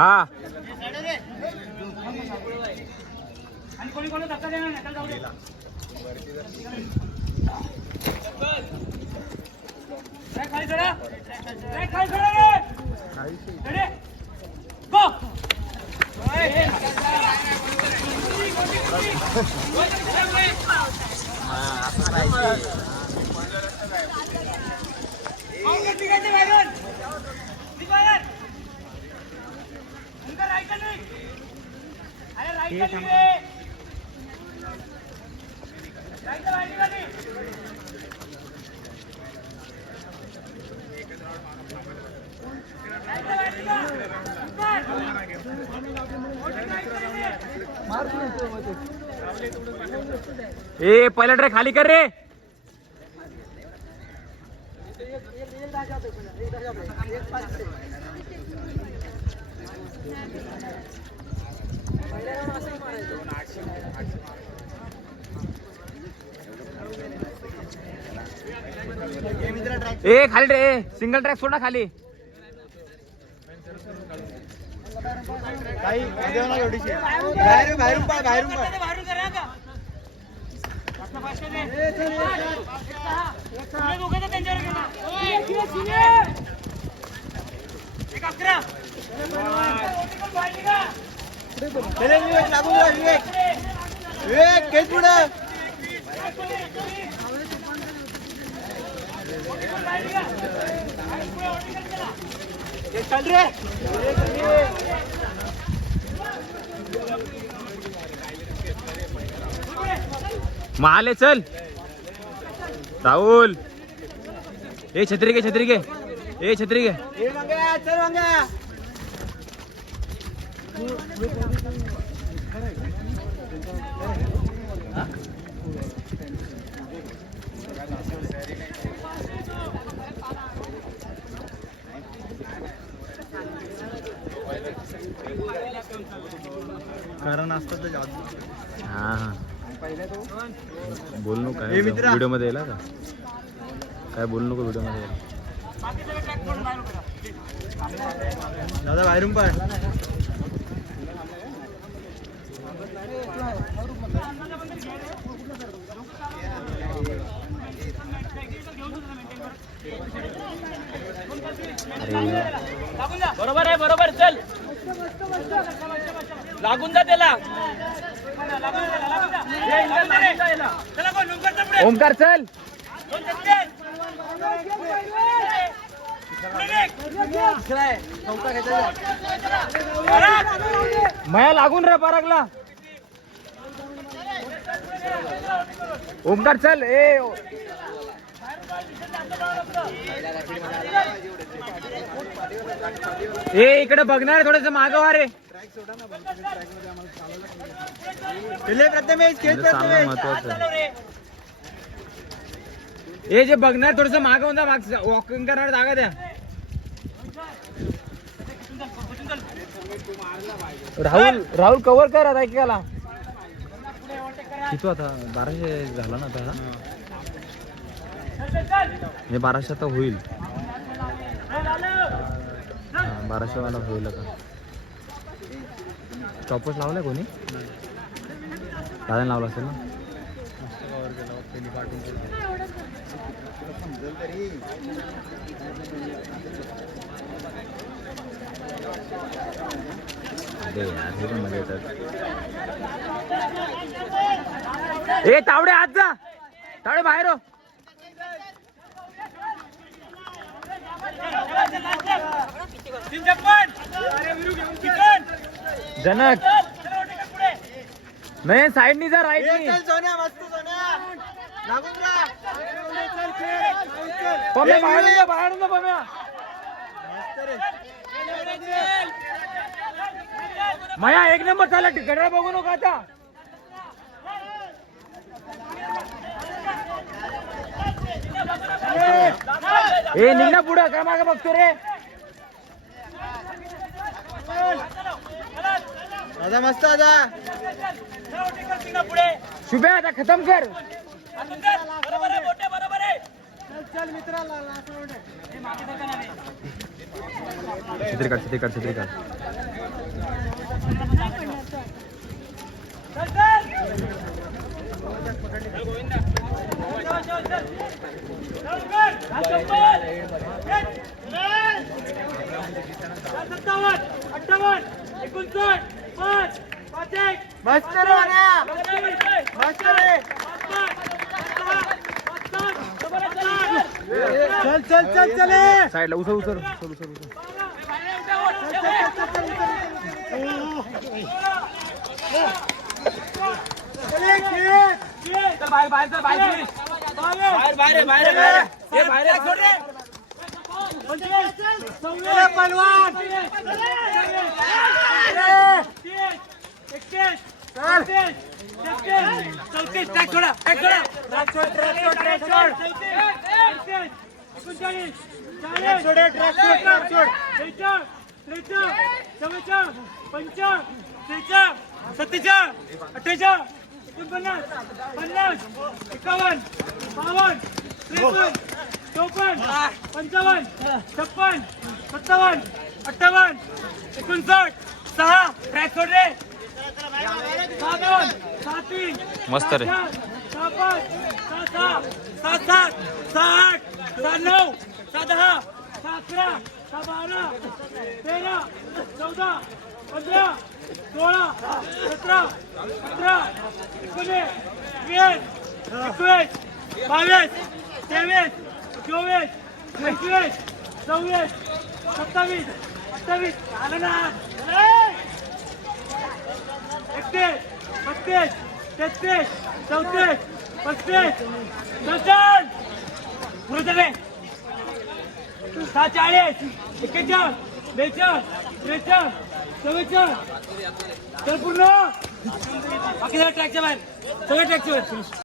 हा आणि कोणी कोणी धक्का देणार नाही, चल जाऊ दे. खाली चढा, खाली चढा रे. गो. ए पहिला ट्रॅक खाली कर रे. ए खाली रे, सिंगल ट्रॅक सोड ना खाली. बाहेरून करा का? चल रे. माले चल राहुल. ए छत्री घे, छत्री घे. ए छत्री घे. चल वांग्या. कारण असतं तर जादू. हा हा बोल नको काय व्हिडिओ मध्ये येला का? काय बोल नको व्हिडिओ मध्ये. दादा बाहेरून पाय. बरोबर आहे, बरोबर. चल लागून जा त्याला. ओमकार चल. माया लागून रे पारगला. ओमकार चल. ए इकडे बघणार थोडस मागवा रे. हे जे बघणार थोडस मागवून जा. माग वॉकिंग करणार जागा द्या. राहुल कव्हर कर आता ऐकायला. किती आता 1200 झाला ना आता. हे 1200 आता होईल. 1200 वाला होईल आता. टॉपच लावलाय कोणी? दादा लावला असेल ना. ए तावडे आत जा. तावडे बाहेर हो. जनक नाही साइड नी जा. राईट नी. पम्या बाहेरून जा, बाहेरून जा पम्या. माया एक नंबर चालला. तिकडे बघू नको आता. ए निघ ना पुढं. काय मागे बघतो रे. दादा मस्त. दादा शुभ्या आता खतम कर. छत्री काढ, छत्री काढ, छत्री काढ. चल चल चल चले साईडला उचल उचल उचल उचल उचल पहलवान मस्त रे पूर्ण बाकी सगळं ट्रॅकच्या बाहेर सगळं ट्रॅकच्या बाहेर